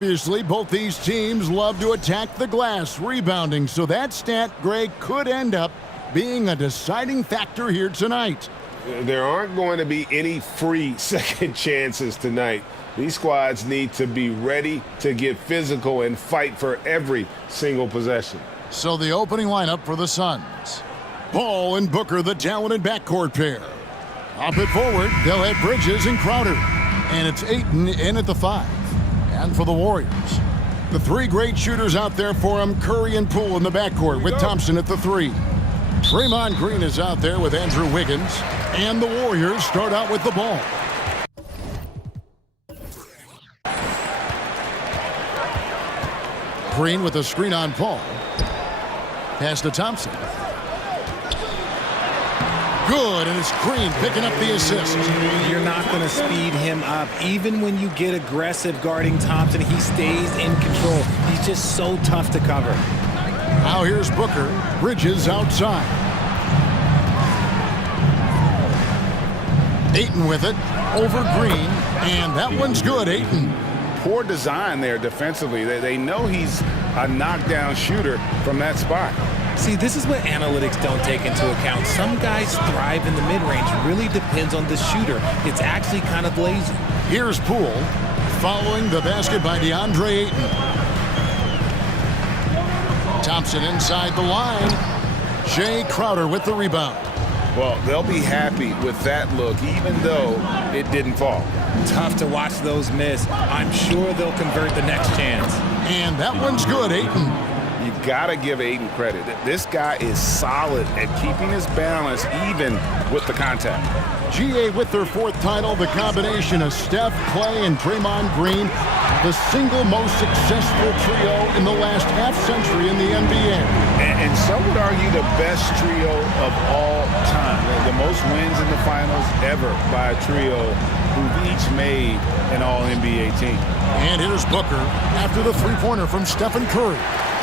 Obviously, both these teams love to attack the glass, rebounding, so that stat, Greg, could end up being a deciding factor here tonight. There aren't going to be any free second chances tonight. These squads need to be ready to get physical and fight for every single possession. So the opening lineup for the Suns. Paul and Booker, the talented backcourt pair. Up it forward, they'll have Bridges and Crowder. And it's Ayton in at the 5. And for the Warriors, the 3 great shooters out there for them, Curry and Poole in the backcourt with Thompson at the 3. Draymond Green is out there with Andrew Wiggins. And the Warriors start out with the ball. Green with a screen on Paul. Pass to Thompson. Good, and it's Green picking up the assist. You're not going to speed him up. Even when you get aggressive guarding Thompson, he stays in control. He's just so tough to cover. Now here's Booker. Bridges outside. Ayton with it. Over Green. And that one's good, Ayton. Poor design there defensively. They know he's a knockdown shooter from that spot. See, this is what analytics don't take into account. Some guys thrive in the mid-range. Really depends on the shooter. It's actually kind of lazy. Here's Poole following the basket by DeAndre Ayton. Thompson inside the line. Jay Crowder with the rebound. Well, they'll be happy with that look, even though it didn't fall. Tough to watch those miss. I'm sure they'll convert the next chance. And that one's good, Ayton. You've got to give Ayton credit. This guy is solid at keeping his balance even with the contact. GA with their 4th title, the combination of Steph, Clay, and Draymond Green, the single most successful trio in the last half-century in the NBA. And some would argue the best trio of all time. The most wins in the finals ever by a trio who've each made an All-NBA team. And here's Booker after the three-pointer from Stephen Curry.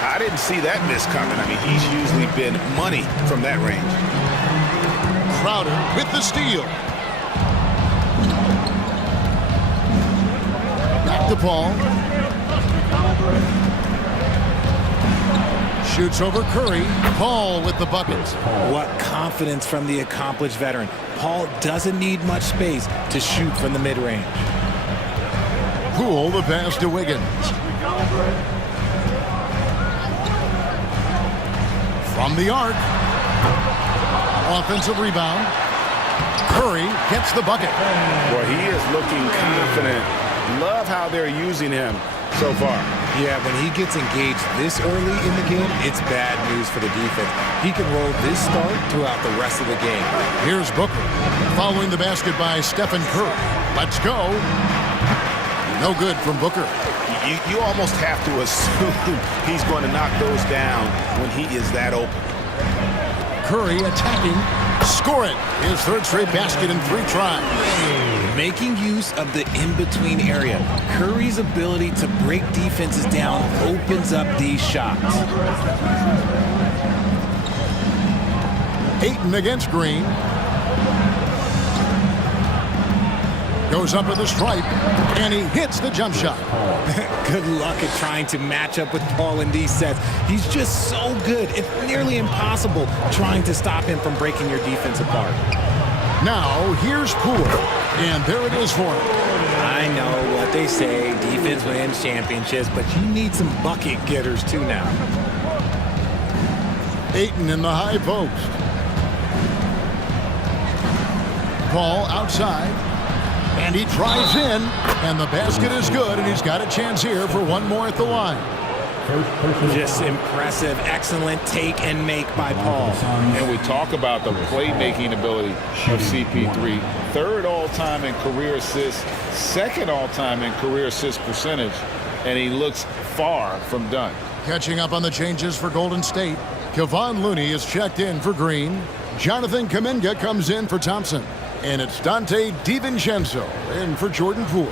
I didn't see that miss coming. I mean, he's usually been money from that range. Crowder with the steal. Back to Paul. Shoots over Curry. Paul with the buckets. What confidence from the accomplished veteran. Paul doesn't need much space to shoot from the mid-range. Poole the pass to Wiggins. From the arc. Offensive rebound. Curry gets the bucket. Boy, he is looking confident. Love how they're using him so far. Yeah, when he gets engaged this early in the game, it's bad news for the defense. He can roll this start throughout the rest of the game. Here's Booker. Following the basket by Stephen Curry. Let's go. No good from Booker. You almost have to assume he's going to knock those down when he is that open. Curry attacking. Score it. His 3rd straight basket in 3 tries. Making use of the in-between area. Curry's ability to break defenses down opens up these shots. Ayton against Green. Goes up with the stripe, and he hits the jump shot. Good luck at trying to match up with Paul in these sets. He's just so good. It's nearly impossible trying to stop him from breaking your defense apart. Now, here's Poole, and there it is for him. I know what they say, defense wins championships, but you need some bucket getters too now. Ayton in the high post. Paul outside. And he drives in, and the basket is good, and he's got a chance here for one more at the line. Just impressive, excellent take and make by Paul. And we talk about the playmaking ability of CP3. 3rd all-time in career assists, 2nd all-time in career assist percentage, and he looks far from done. Catching up on the changes for Golden State, Kevon Looney is checked in for Green. Jonathan Kuminga comes in for Thompson. And it's Dante DiVincenzo in for Jordan Poole.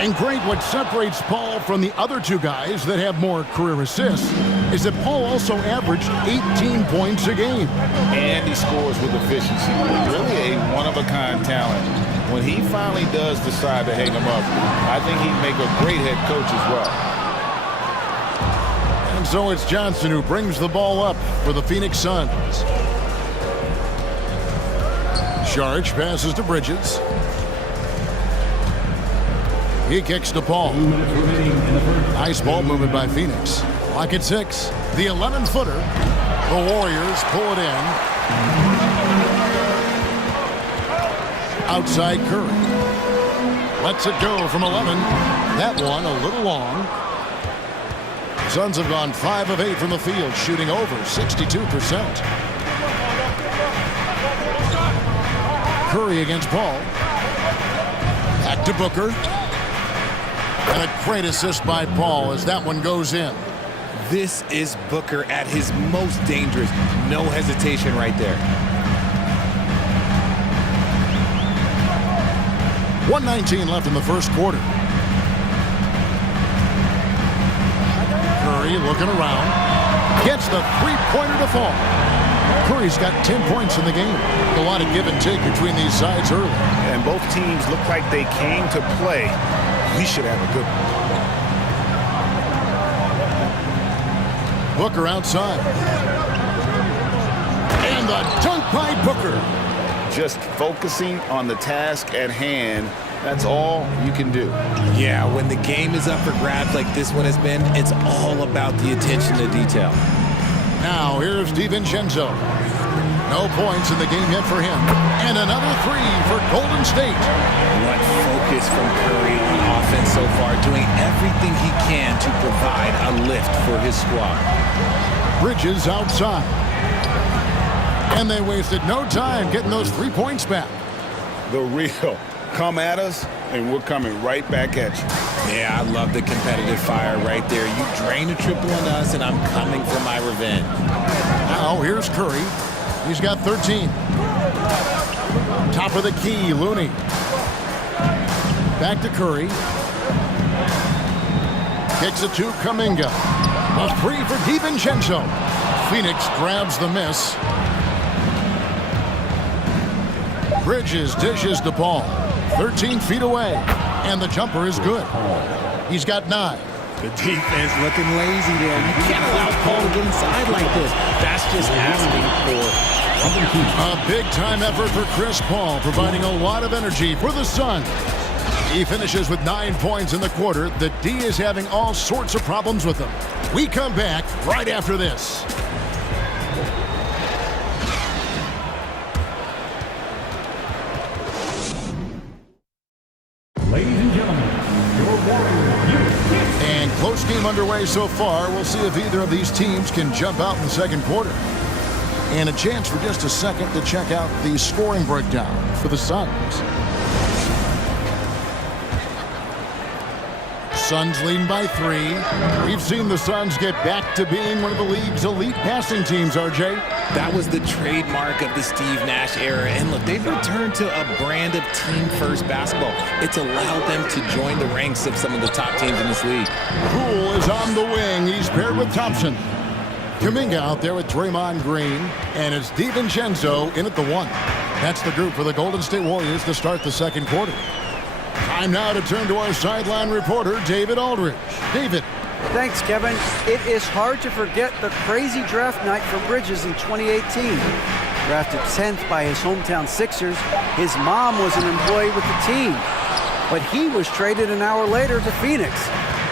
And great, what separates Paul from the other two guys that have more career assists is that Paul also averaged 18 points a game. And he scores with efficiency. Really a one-of-a-kind talent. When he finally does decide to hang him up, I think he'd make a great head coach as well. And so it's Johnson who brings the ball up for the Phoenix Suns. Saric passes to Bridges. He kicks to Paul. Nice ball movement by Phoenix. Clock at 6. The 11-footer. The Warriors pull it in. Outside Curry. Lets it go from 11. That one a little long. Suns have gone 5 of 8 from the field, shooting over 62%. Curry against Paul. Back to Booker. And a great assist by Paul as that one goes in. This is Booker at his most dangerous. No hesitation right there. 1:19 left in the first quarter. Curry looking around. Gets the three-pointer to fall. Curry's got 10 points in the game. A lot of give and take between these sides early. And both teams look like they came to play. We should have a good one. Booker outside. And the dunk by Booker. Just focusing on the task at hand, that's all you can do. Yeah, when the game is up for grabs like this one has been, it's all about the attention to detail. Now here's DiVincenzo. No points in the game yet for him. And another three for Golden State. What focus from Curry on offense so far, doing everything he can to provide a lift for his squad. Bridges outside. And they wasted no time getting those 3 points back. The real come at us, and we're coming right back at you. Yeah, I love the competitive fire right there. You drain a triple on us, and I'm coming for my revenge. Now here's Curry. He's got 13. Top of the key, Looney. Back to Curry. Kicks it to Kuminga. A free for DiVincenzo. Phoenix grabs the miss. Bridges dishes to Paul. 13 feet away. And the jumper is good. He's got 9. The defense looking lazy there. You can't allow Paul to get inside like this. That's just asking for a big-time effort for Chris Paul, providing a lot of energy for the Suns. He finishes with 9 points in the quarter. The D is having all sorts of problems with him. We come back right after this. Ladies and gentlemen, your Warriors. And close game underway so far. We'll see if either of these teams can jump out in the second quarter. And a chance for just a second to check out the scoring breakdown for the Suns. Suns leading by 3. We've seen the Suns get back to being one of the league's elite passing teams, RJ. That was the trademark of the Steve Nash era. And look, they've returned to a brand of team-first basketball. It's allowed them to join the ranks of some of the top teams in this league. Poole is on the wing. He's paired with Thompson. Kuminga out there with Draymond Green. And it's DiVincenzo in at the 1. That's the group for the Golden State Warriors to start the second quarter. Time now to turn to our sideline reporter, David Aldridge. David. Thanks, Kevin. It is hard to forget the crazy draft night for Bridges in 2018. Drafted 10th by his hometown Sixers, his mom was an employee with the team. But he was traded an hour later to Phoenix.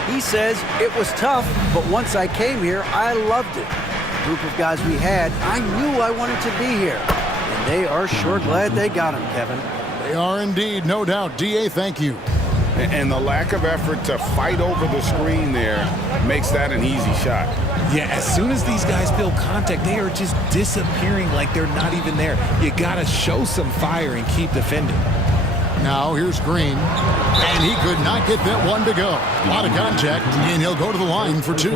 He says, it was tough, but once I came here, I loved it. The group of guys we had, I knew I wanted to be here. And they are sure glad they got him, Kevin. They are indeed, no doubt. D.A., thank you. And the lack of effort to fight over the screen there makes that an easy shot. Yeah, as soon as these guys feel contact, they are just disappearing like they're not even there. You got to show some fire and keep defending. Now here's Green, and he could not get that one to go. A lot of contact, and he'll go to the line for 2.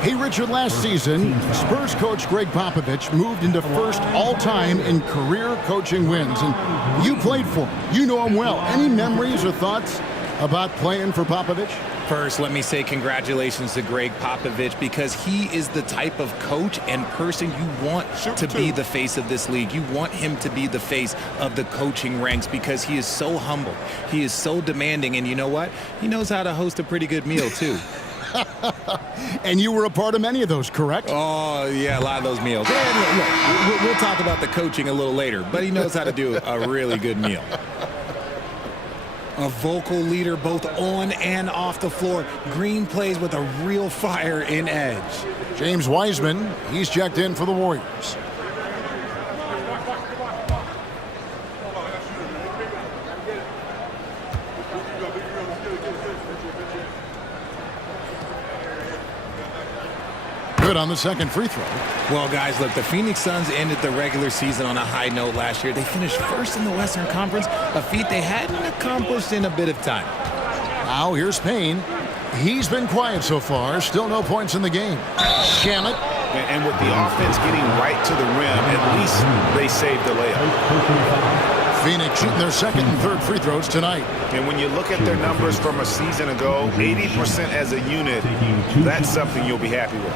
Hey, Richard, last season, Spurs coach Greg Popovich moved into first all-time in career coaching wins, and you played for him. You know him well. Any memories or thoughts about playing for Popovich? First, let me say congratulations to Greg Popovich, because he is the type of coach and person you want to be the face of this league. You want him to be the face of the coaching ranks, because he is so humble. He is so demanding, and you know what? He knows how to host a pretty good meal, too. And you were a part of many of those, correct? Oh, yeah, a lot of those meals. And look, we'll talk about the coaching a little later, but he knows how to do a really good meal. A vocal leader both on and off the floor. Green plays with a real fire in edge. James Wiseman, he's checked in for the Warriors. Good on the second free throw. Well, guys, look, the Phoenix Suns ended the regular season on a high note last year. They finished first in the Western Conference, a feat they hadn't accomplished in a bit of time. Now here's Payne. He's been quiet so far. Still no points in the game. Shamet. And with the offense getting right to the rim, at least they saved the layup. Phoenix shooting their second and third free throws tonight. And when you look at their numbers from a season ago, 80% as a unit, that's something you'll be happy with.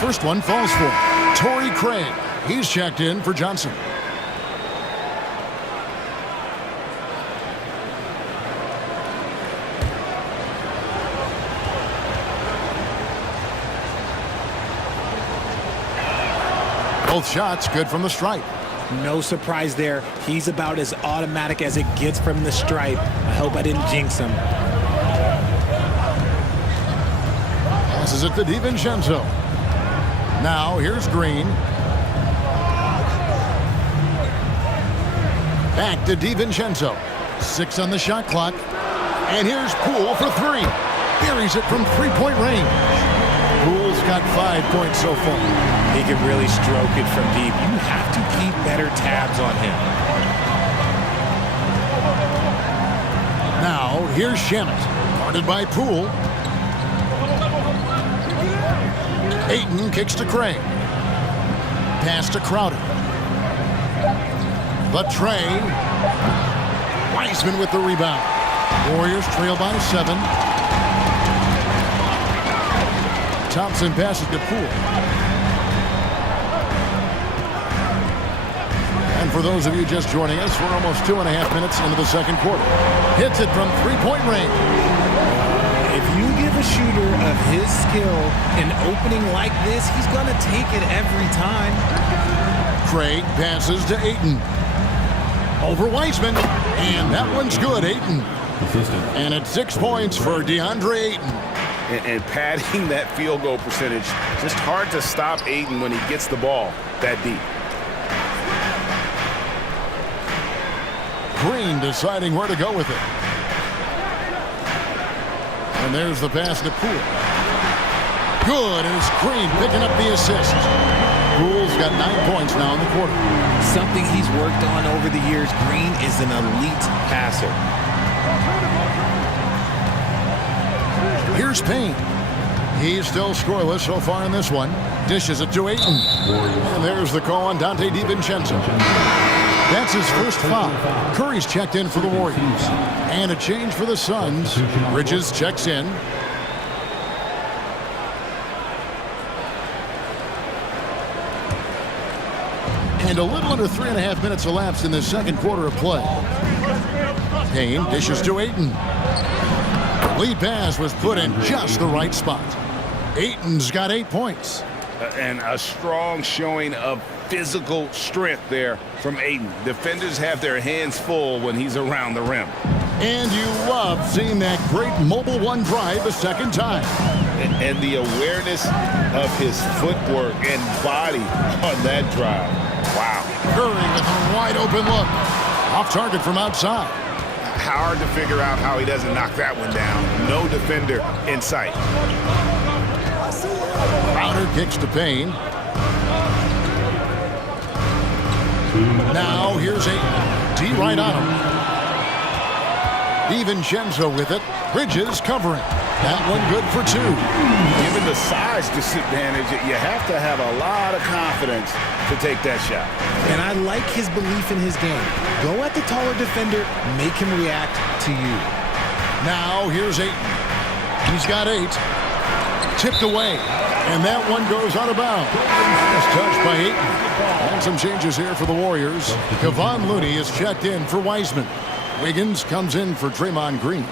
First one falls for Torrey Craig. He's checked in for Johnson. Both shots good from the stripe. No surprise there. He's about as automatic as it gets from the stripe. I hope I didn't jinx him. Passes it to DiVincenzo. Now here's Green. Back to DiVincenzo. 6 on the shot clock. And here's Poole for 3. Buries it from three-point range. Poole's got 5 points so far. He can really stroke it from deep. You have to keep better tabs on him. Now here's Shamet. Guarded by Poole. Ayton kicks to Craig. Pass to Crowder. The tray. Wiseman with the rebound. Warriors trail by 7. Thompson passes to Poole. And for those of you just joining us, we're almost 2.5 minutes into the second quarter. Hits it from three-point range. If you give a shooter of his skill an opening like this, he's going to take it every time. Craig passes to Ayton. Over Wiseman. And that one's good, Ayton. And it's 6 points for DeAndre Ayton. And padding that field goal percentage, just hard to stop Ayton when he gets the ball that deep. Green deciding where to go with it. And there's the pass to Poole. Good, and it's Green picking up the assist. Poole's got 9 points now in the quarter. Something he's worked on over the years. Green is an elite passer. Here's Payne. He's still scoreless so far in this one. Dishes it to Ayton. And there's the call on Dante DiVincenzo. That's his first foul. Curry's checked in for the Warriors. And a change for the Suns. Bridges checks in. And a little under 3.5 minutes elapsed in the second quarter of play. Payne dishes to Ayton. Lead pass was put in just the right spot. Ayton's got 8 points. And a strong showing of physical strength there from Ayton. Defenders have their hands full when he's around the rim. And you love seeing that great mobile one drive a second time. And the awareness of his footwork and body on that drive. Wow. Curry with a wide open look. Off target from outside. Hard to figure out how he doesn't knock that one down. No defender in sight. Crowder kicks to Payne. Now here's Ayton. D right on him. DiVincenzo with it. Bridges covering. That one good for 2. Given the size disadvantage, you have to have a lot of confidence to take that shot. And I like his belief in his game. Go at the taller defender, make him react to you. Now here's Ayton. He's got 8. Tipped away. And that one goes out of bounds. Just touched by Ayton. And some changes here for the Warriors. Kevon Looney is checked in for Wiseman. Wiggins comes in for Draymond Green.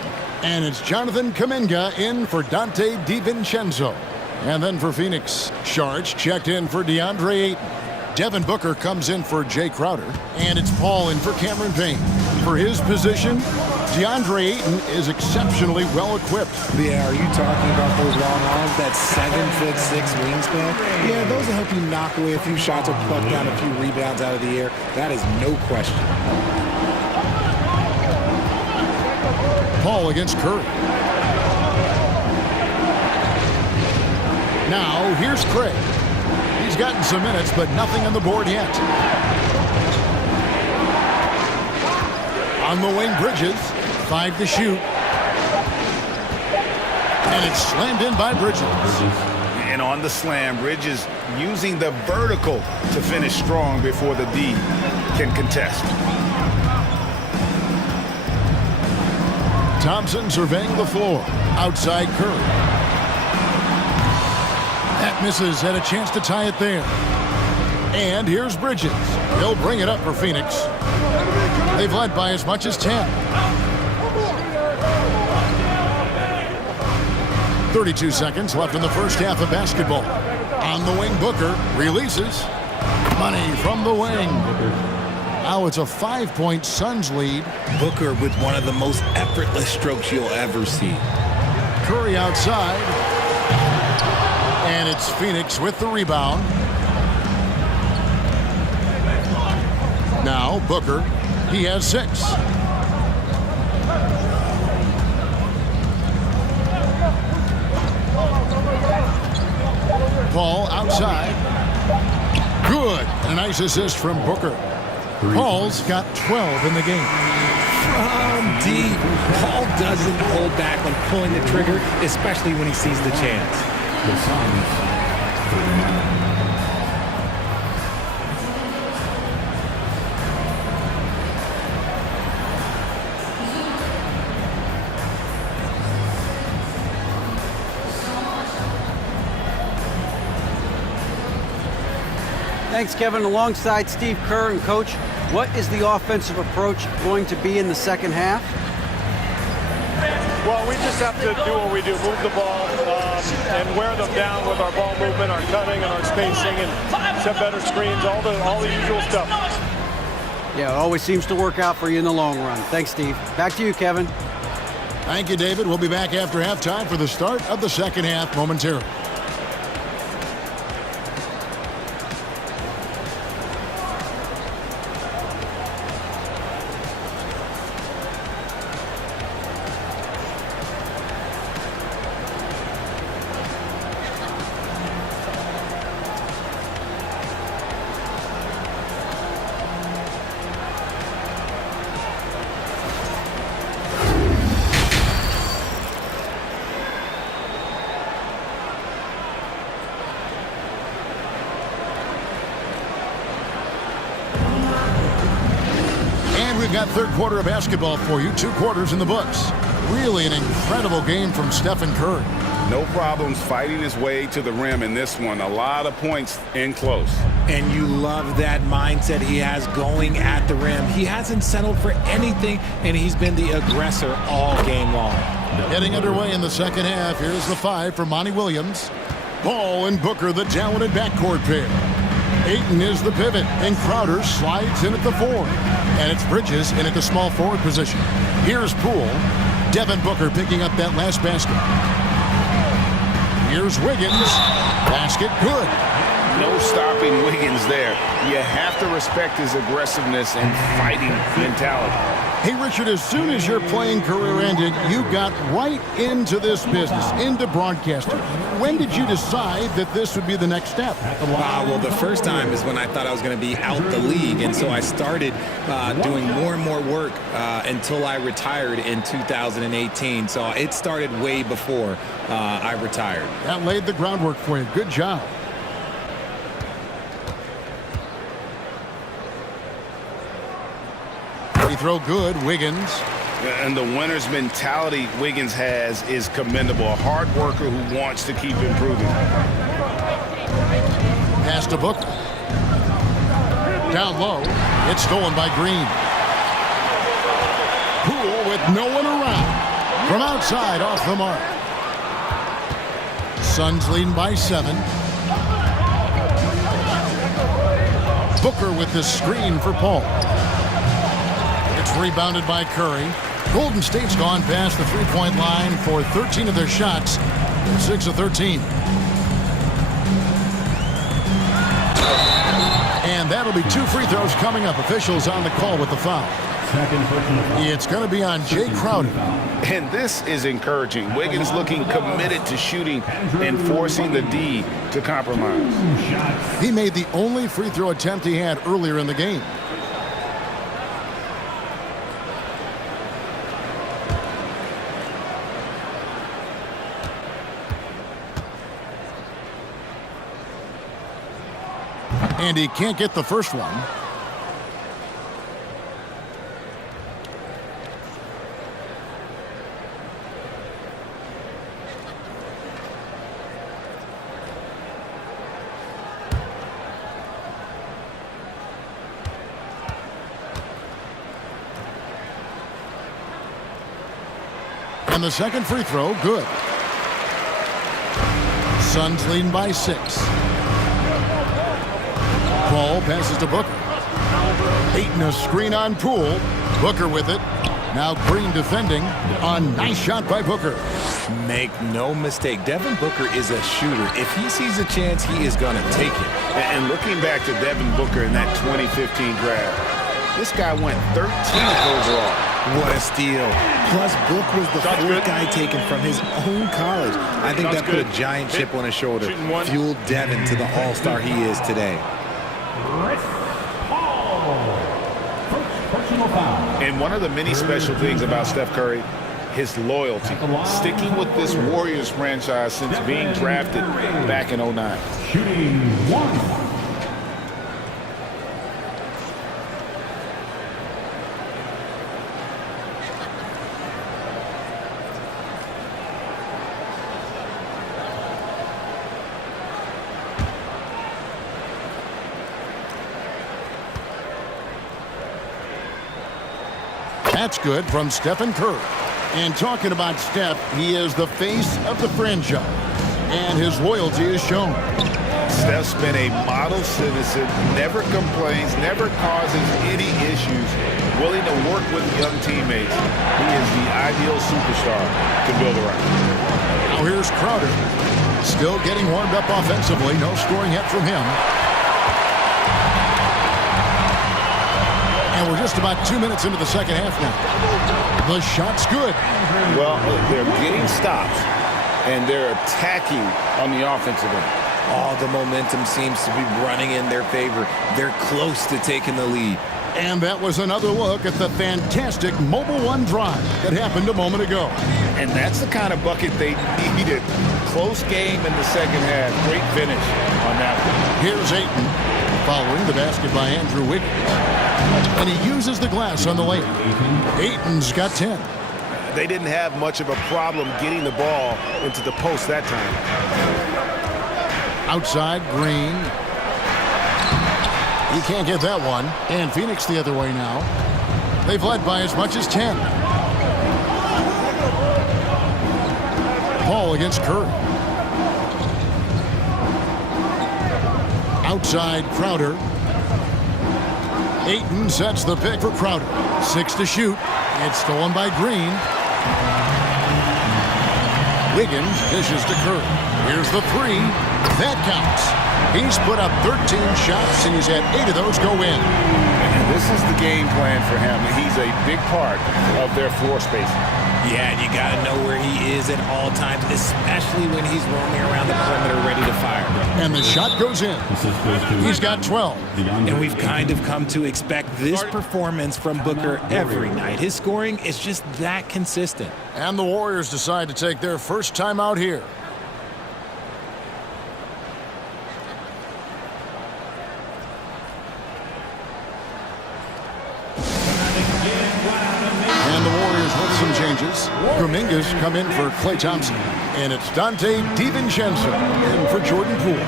And it's Jonathan Kuminga in for Dante DiVincenzo. And then for Phoenix, Sharch checked in for DeAndre Ayton. Devin Booker comes in for Jay Crowder. And it's Paul in for Cameron Payne. For his position, DeAndre Ayton is exceptionally well equipped. Yeah, are you talking about those long arms, that 7'6" wingspan? Yeah, those will help you knock away a few shots or pluck down a few rebounds out of the air. That is no question. Paul against Curry. Now, here's Craig. He's gotten some minutes, but nothing on the board yet. On the wing, Bridges. 5 to shoot. And it's slammed in by Bridges. And on the slam, Bridges using the vertical to finish strong before the D can contest. Thompson surveying the floor. Outside Curry. That misses. Had a chance to tie it there. And here's Bridges. He'll bring it up for Phoenix. They've led by as much as 10. 32 seconds left in the first half of basketball. On the wing, Booker releases. Money from the wing. Now it's a 5-point Suns lead. Booker with one of the most effortless strokes you'll ever see. Curry outside. And it's Phoenix with the rebound. Now Booker. He has 6. Paul outside. Good. A nice assist from Booker. Paul's got 12 in the game. From deep. Paul doesn't hold back when pulling the trigger, especially when he sees the chance. The Suns, 39. Thanks, Kevin. Alongside Steve Kerr and Coach, what is the offensive approach going to be in the second half? Well, we just have to do what we do, move the ball and wear them down with our ball movement, our cutting, and our spacing, and set better screens, all the usual stuff. Yeah, it always seems to work out for you in the long run. Thanks, Steve. Back to you, Kevin. Thank you, David. We'll be back after halftime for the start of the second half momentarily. We've got third quarter of basketball for you. 2 quarters in the books. Really an incredible game from Stephen Curry. No problems fighting his way to the rim in this one. A lot of points in close. And you love that mindset he has going at the rim. He hasn't settled for anything, and he's been the aggressor all game long. Getting underway in the second half. Here's the 5 for Monty Williams. Paul and Booker, the talented backcourt pair. Ayton is the pivot, and Crowder slides in at the 4. And it's Bridges in at the small forward position. Here's Poole. Devin Booker picking up that last basket. Here's Wiggins. Basket good. No stopping Wiggins there. You have to respect his aggressiveness and fighting mentality. Hey, Richard, as soon as your playing career ended, you got right into this business, into broadcasting. When did you decide that this would be the next step? Well, the first time is when I thought I was going to be out the league, and so I started doing more and more work until I retired in 2018. So it started way before I retired. That laid the groundwork for you. Good job. Free throw good, Wiggins. And the winner's mentality Wiggins has is commendable. A hard worker who wants to keep improving. Pass to Booker. Down low. It's stolen by Green. Poole with no one around. From outside, off the mark. Suns leading by 7. Booker with the screen for Paul. It's rebounded by Curry. Golden State's gone past the three-point line for 13 of their shots. 6 of 13. And that'll be 2 free throws coming up. Officials on the call with the foul. It's going to be on Jay Crowder. And this is encouraging. Wiggins looking committed to shooting and forcing the D to compromise. He made the only free throw attempt he had earlier in the game. And he can't get the first one. And the second free throw, good. Suns leading by 6. Paul passes to Booker. Ayton a screen on Poole. Booker with it. Now Green defending. A nice shot by Booker. Make no mistake, Devin Booker is a shooter. If he sees a chance, he is going to take it. And looking back to Devin Booker in that 2015 draft, this guy went 13th overall. What a steal. Plus, Book was the fourth guy taken from his own college. I think that put a giant chip on his shoulder. Fueled Devin to the all-star he is today. And one of the many special things about Steph Curry, his loyalty. Sticking with this Warriors franchise since being drafted back in 09. Shooting 1. That's good from Stephen Curry. And talking about Steph, he is the face of the franchise. And his loyalty is shown. Steph's been a model citizen, never complains, never causes any issues, willing to work with young teammates. He is the ideal superstar to build around. Now here's Crowder. Still getting warmed up offensively. No scoring yet from him. And we're just about 2 minutes into the second half now. The shot's good. Well, they're getting stops, and they're attacking on the offensive end. All the momentum seems to be running in their favor. They're close to taking the lead. And that was another look at the fantastic Mobile One drive that happened a moment ago. And that's the kind of bucket they needed. Close game in the second half. Great finish on that one. Here's Ayton following the basket by Andrew Wiggins. And he uses the glass on the layup. Ayton's got 10. They didn't have much of a problem getting the ball into the post that time. Outside, Green. He can't get that one. And Phoenix the other way now. They've led by as much as 10. Paul against Curry. Outside, Crowder. Ayton sets the pick for Crowder. 6 to shoot. It's stolen by Green. Wiggins dishes to Curry. Here's the 3. That counts. He's put up 13 shots, and he's had 8 of those go in. And this is the game plan for him. He's a big part of their floor spacing. Yeah, and you got to know where he is at all times, especially when he's roaming around the perimeter ready to fire. And the shot goes in. He's got 12. And we've kind of come to expect this performance from Booker every night. His scoring is just that consistent. And the Warriors decide to take their first time out here. And the Warriors with some changes. Kuminga's come in for Klay Thompson. And it's Dante DiVincenzo in for Jordan Poole.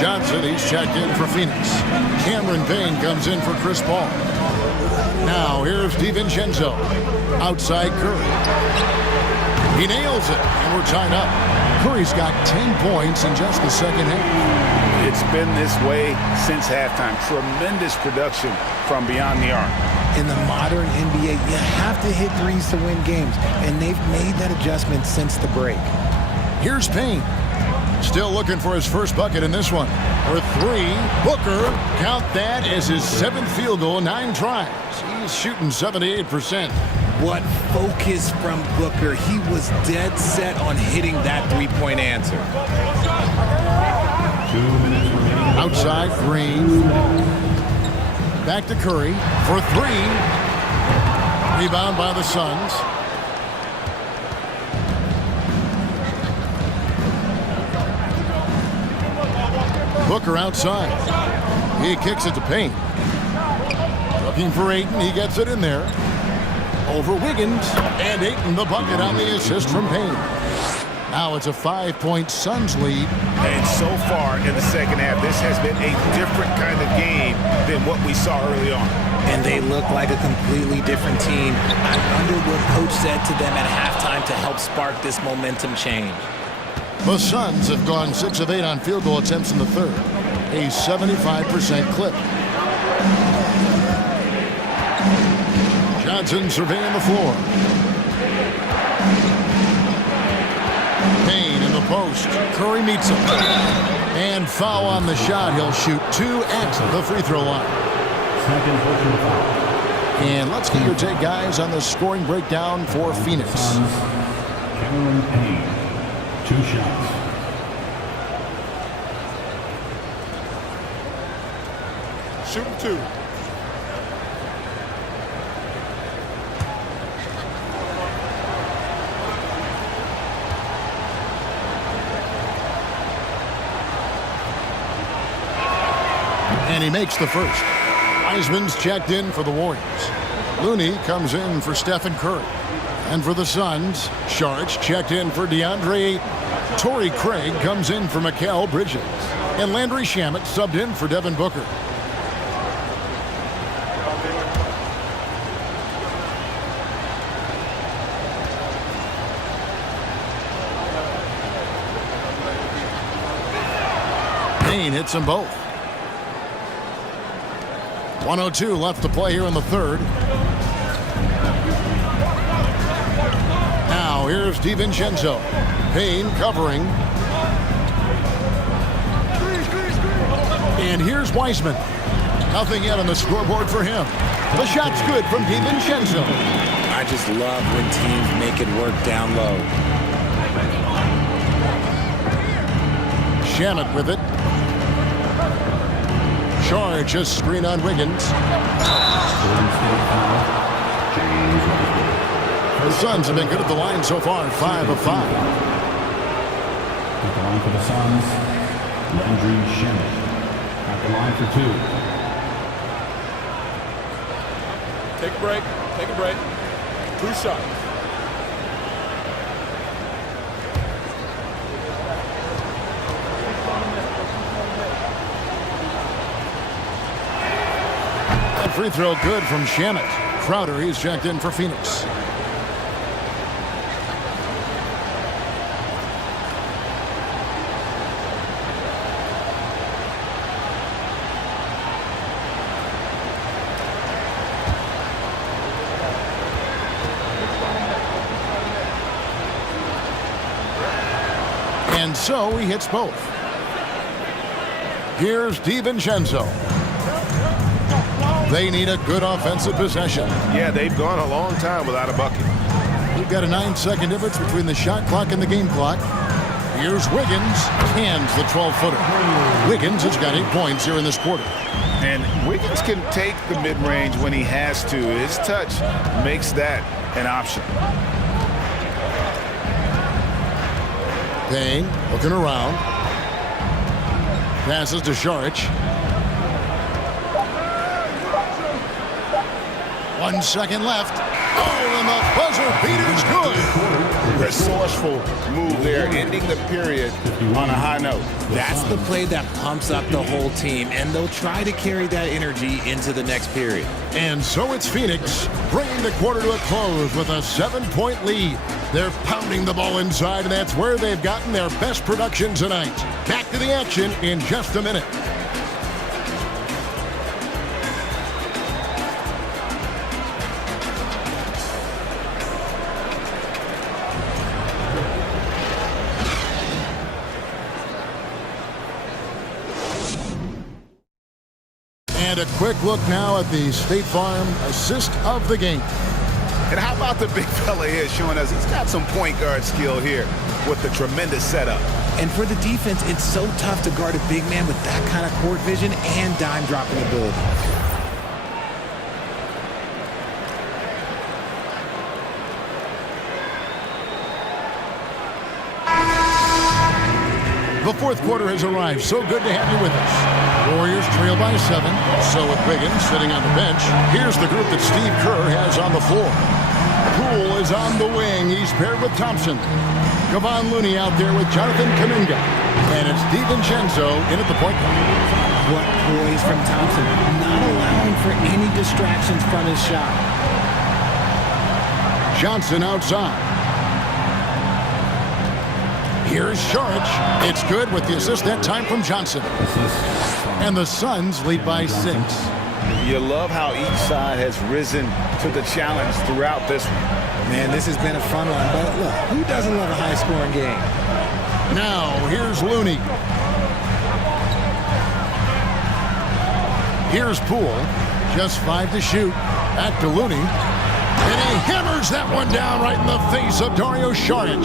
Johnson, he's checked in for Phoenix. Cameron Payne comes in for Chris Paul. Now here's DiVincenzo. Outside Curry. He nails it, and we're tied up. Curry's got 10 points in just the second half. It's been this way since halftime. Tremendous production from beyond the arc. In the modern NBA, you have to hit threes to win games, and they've made that adjustment since the break. Here's Payne. Still looking for his first bucket in this one. For 3, Booker, count that as his 7th field goal, 9 tries. He's shooting 78%. What focus from Booker. He was dead set on hitting that three-point answer. 2 minutes remaining. Outside, Green. Back to Curry for 3. Rebound by the Suns. Booker outside. He kicks it to Payne. Looking for Ayton. He gets it in there. Over Wiggins. And Ayton the bucket on the assist from Payne. Now it's a 5-point Suns lead. And so far in the second half, this has been a different kind of game than what we saw early on. And they look like a completely different team. I wonder what coach said to them at halftime to help spark this momentum change. The Suns have gone 6 of 8 on field goal attempts in the third. A 75% clip. Johnson surveying the floor. Payne in the post. Curry meets him. And foul on the shot. He'll shoot 2 at the free throw line. Second personal foul. And let's get your take, guys, on the scoring breakdown for Phoenix. Cameron Payne, 2 shots. Shooting 2. And he makes the first. Wiseman's checked in for the Warriors. Looney comes in for Stephen Curry. And for the Suns, Sharch checked in for DeAndre Ayton. Torrey Craig comes in for Mikal Bridges. And Landry Shamet subbed in for Devin Booker. Payne hits them both. 1:02 left to play here in the third. Now here's DiVincenzo. Payne covering. And here's Wiseman. Nothing yet on the scoreboard for him. The shot's good from DiVincenzo. I just love when teams make it work down low. Shamet with it. Charge a screen on Wiggins. The Suns have been good at the line so far, 5 of 5. At the line for the Suns, Landry Shamet. At the line for 2. Take a break. Take a break. 2 shots. That free throw good from Shamet. Crowder, he's checked in for Phoenix. And so he hits both. Here's DiVincenzo. They need a good offensive possession. Yeah, they've gone a long time without a bucket. We've got a 9-second difference between the shot clock and the game clock. Here's Wiggins, hands the 12-footer. Wiggins has got 8 points here in this quarter. And Wiggins can take the mid-range when he has to. His touch makes that an option. Payne looking around. Passes to Saric. 1 second left. Oh, and the buzzer beater's good. Resourceful move there, ending the period on a high note. That's the play that pumps up the whole team, and they'll try to carry that energy into the next period. And so it's Phoenix bringing the quarter to a close with a 7-point lead. They're pounding the ball inside, and that's where they've gotten their best production tonight. Back to the action in just a minute. And a quick look now at the State Farm assist of the game. And how about the big fella here showing us he's got some point guard skill here with the tremendous setup. And for the defense, it's so tough to guard a big man with that kind of court vision and dime dropping ability. The fourth quarter has arrived. So good to have you with us. Warriors trail by 7. So with Wiggins sitting on the bench, here's the group that Steve Kerr has on the floor. Poole is on the wing. He's paired with Thompson. Kevon Looney out there with Jonathan Kuminga. And it's DiVincenzo in at the point guard. What poise from Thompson, not allowing for any distractions from his shot. Johnson outside. Here's Saric. It's good with the assist that time from Johnson. And the Suns lead by 6. You love how each side has risen to the challenge throughout this one. Man, this has been a fun one, but look, who doesn't love a high-scoring game? Now, here's Looney. Here's Poole. Just 5 to shoot. Back to Looney. And he hammers that one down right in the face of Dario Saric.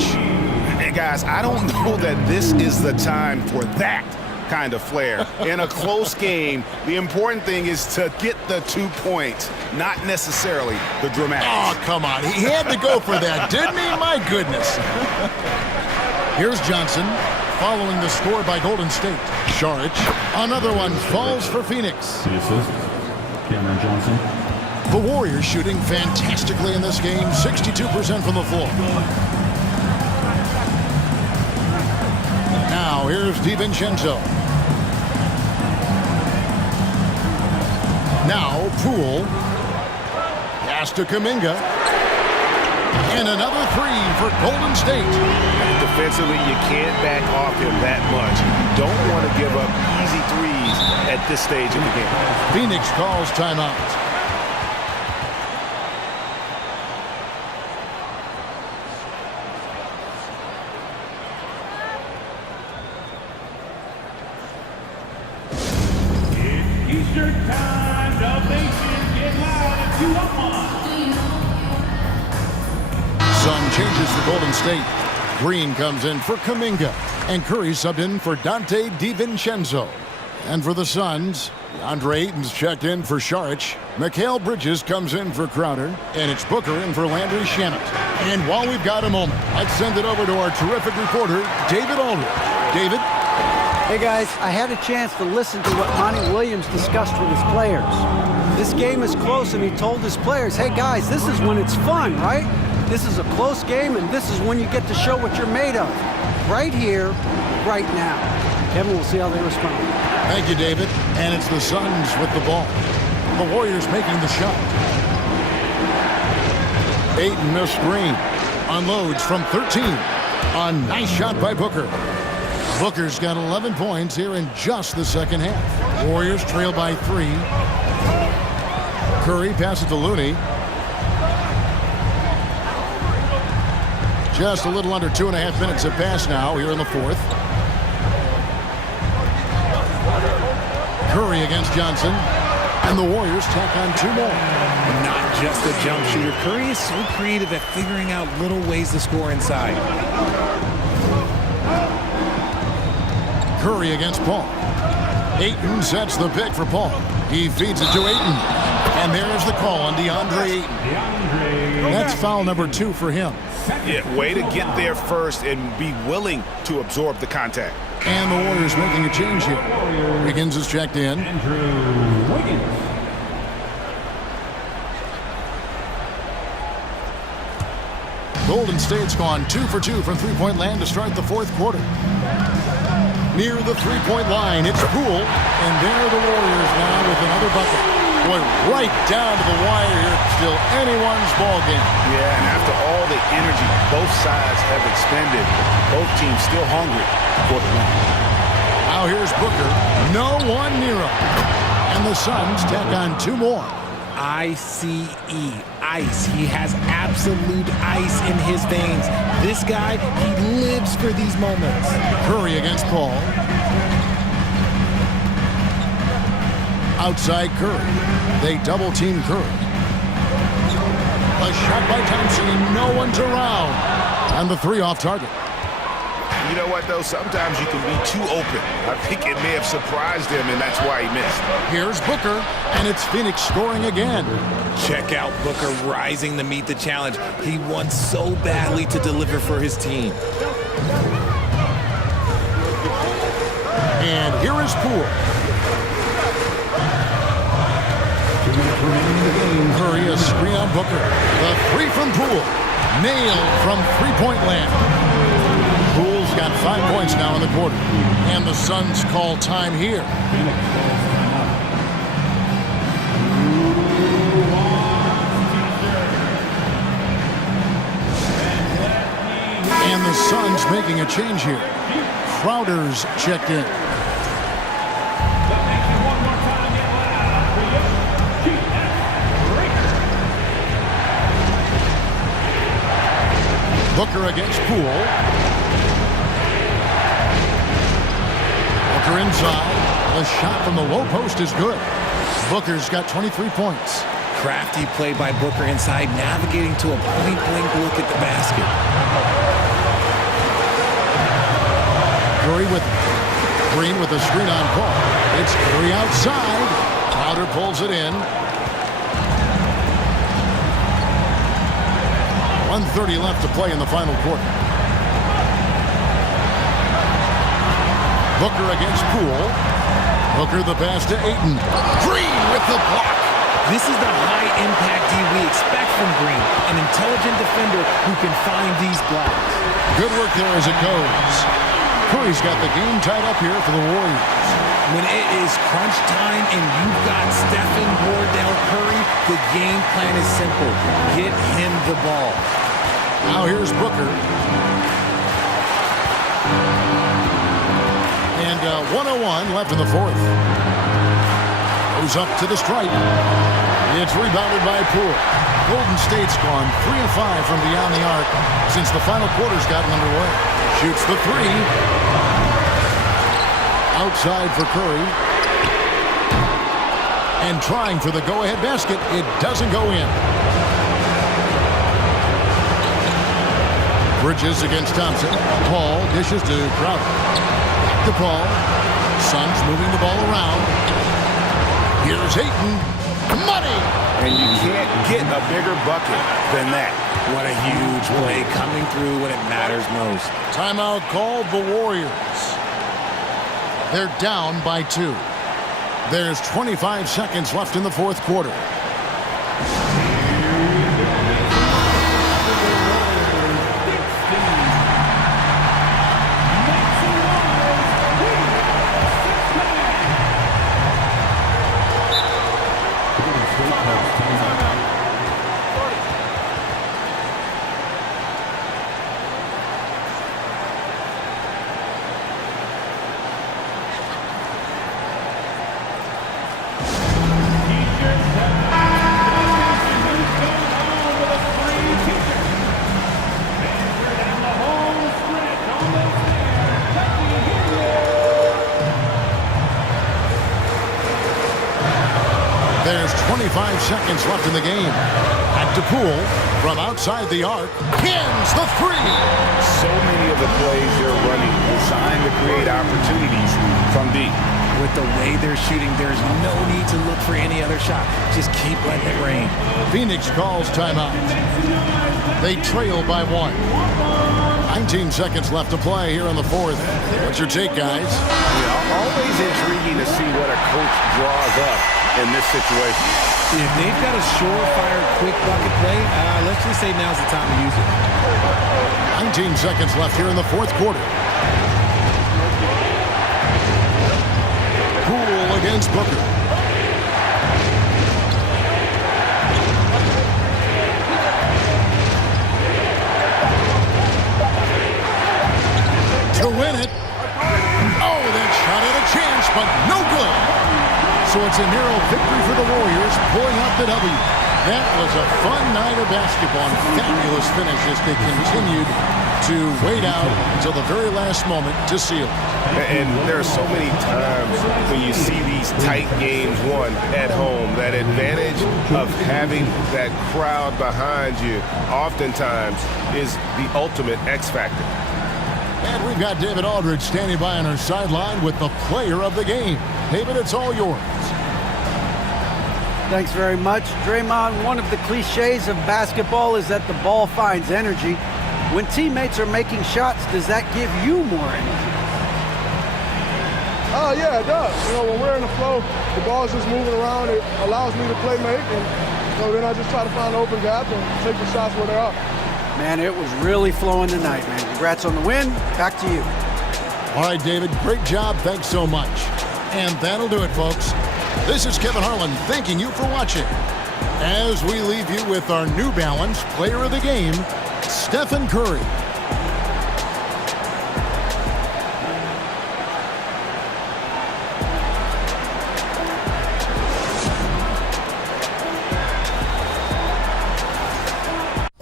Hey, guys, I don't know that this is the time for that kind of flair. In a close game, the important thing is to get the 2 points, not necessarily the dramatics. Oh, come on. He had to go for that, didn't he? My goodness. Here's Johnson following the score by Golden State. Saric, another one falls for Phoenix. The assist, Cameron Johnson. The Warriors shooting fantastically in this game, 62% from the floor. Now, here's DiVincenzo. Now, Poole. Pass to Kuminga. And another 3 for Golden State. Defensively, you can't back off him that much. You don't want to give up easy threes at this stage of the game. Phoenix calls timeout. Eastern time, the nation get live if you want one. Sun changes for Golden State. Green comes in for Kuminga. And Curry subbed in for Dante DiVincenzo. And for the Suns, Andre Ayton's checked in for Saric. Mikal Bridges comes in for Crowder. And it's Booker in for Landry Shamet. And while we've got a moment, let's send it over to our terrific reporter, David Aldridge. David? Hey guys, I had a chance to listen to what Monty Williams discussed with his players. This game is close, and he told his players, hey guys, this is when it's fun, right? This is a close game, and this is when you get to show what you're made of. Right here, right now. Kevin, we'll see how they respond. Thank you, David. And it's the Suns with the ball. The Warriors making the shot. Ayton a screen. Unloads from 13. A nice shot by Booker. Booker's got 11 points here in just the second half. Warriors trail by 3. Curry passes to Looney. Just a little under 2.5 minutes have passed now here in the fourth. Curry against Johnson. And the Warriors tack on 2 more. Not just a jump shooter. Curry is so creative at figuring out little ways to score inside. Curry against Paul. Ayton sets the pick for Paul. He feeds it to Ayton. And there's the call on DeAndre Ayton. That's foul number 2 for him. Yeah, way to get there first and be willing to absorb the contact. And the Warriors making a change here. Wiggins is checked in. Golden State's gone 2 for 2 from three-point land to start the 4th quarter. Near the three-point line, it's Poole. And there are the Warriors now with another bucket. Boy, right down to the wire here. Still anyone's ball game. Yeah, and after all the energy both sides have expended, both teams still hungry for the win. Now here's Booker. No one near him. And the Suns tack on 2 more. ICE, ice. He has absolute ice in his veins. This guy, he lives for these moments. Curry against Paul. Outside Curry. They double-team Curry. A shot by Thompson and no one's around. And the 3 off target. You know what, though? Sometimes you can be too open. I think it may have surprised him, and that's why he missed. Here's Booker, and it's Phoenix scoring again. Check out Booker rising to meet the challenge. He wants so badly to deliver for his team. And here is Poole. Curry, a screen on Booker. The 3 from Poole. Nailed from three-point land. Poole's got 5 points now in the quarter. And the Suns call time here. And the Suns making a change here. Crowder's checked in. Booker against Poole. Booker inside. The shot from the low post is good. Booker's got 23 points. Crafty play by Booker inside, navigating to a point-blank look at the basket. Curry with Green with the screen on Paul. It's Curry outside. Crowder pulls it in. 1:30 left to play in the final quarter. Booker against Poole. Booker the pass to Ayton. Green with the block. This is the high-impact D we expect from Green, an intelligent defender who can find these blocks. Good work there as it goes. Curry's got the game tied up here for the Warriors. When it is crunch time and you've got Stephen Wardell Curry, the game plan is simple. Get him the ball. Now here's Booker. And 1:01 left in the 4th. Goes up to the stripe. It's rebounded by Poole. Golden State's gone 3 of 5 from beyond the arc since the final quarter's gotten underway. Shoots the 3. Outside for Curry. And trying for the go-ahead basket. It doesn't go in. Bridges against Thompson. Paul dishes to Crowder. Back to Paul. Suns moving the ball around. Here's Ayton. Money! And you can't get a bigger bucket than that. What a huge play coming through when it matters most. Timeout called the Warriors. They're down by 2. There's 25 seconds left in the 4th quarter. seconds left in the game. Back to Poole from outside the arc. Pins the three. So many of the plays they're running designed to create opportunities from deep. With the way they're shooting, there's no need to look for any other shot. Just keep letting it rain. Phoenix calls timeout. They trail by 1. 19 seconds left to play here in the fourth. What's your take, guys? Yeah, always intriguing to see what a coach draws up in this situation. If they've got a surefire, quick bucket play, let's just say now's the time to use it. 19 seconds left here in the fourth quarter. Poole against Booker. To win it. Oh, that shot had a chance, but no good. So it's a narrow victory for the Warriors, pulling out the W. That was a fun night of basketball and fabulous finish as they continued to wait out until the very last moment to seal. And there are so many times when you see these tight games won at home, that advantage of having that crowd behind you oftentimes is the ultimate X factor. And we've got David Aldridge standing by on our sideline with the player of the game. David, it's all yours. Thanks very much. Draymond, one of the cliches of basketball is that the ball finds energy. When teammates are making shots, does that give you more energy? Yeah, it does. When we're in the flow, the ball's just moving around. It allows me to play make, and then I just try to find an open gap and take the shots where they are. Man, it was really flowing tonight, man. Congrats on the win. Back to you. All right, David, great job. Thanks so much. And that'll do it, folks. This is Kevin Harlan thanking you for watching. As we leave you with our New Balance Player of the Game, Stephen Curry.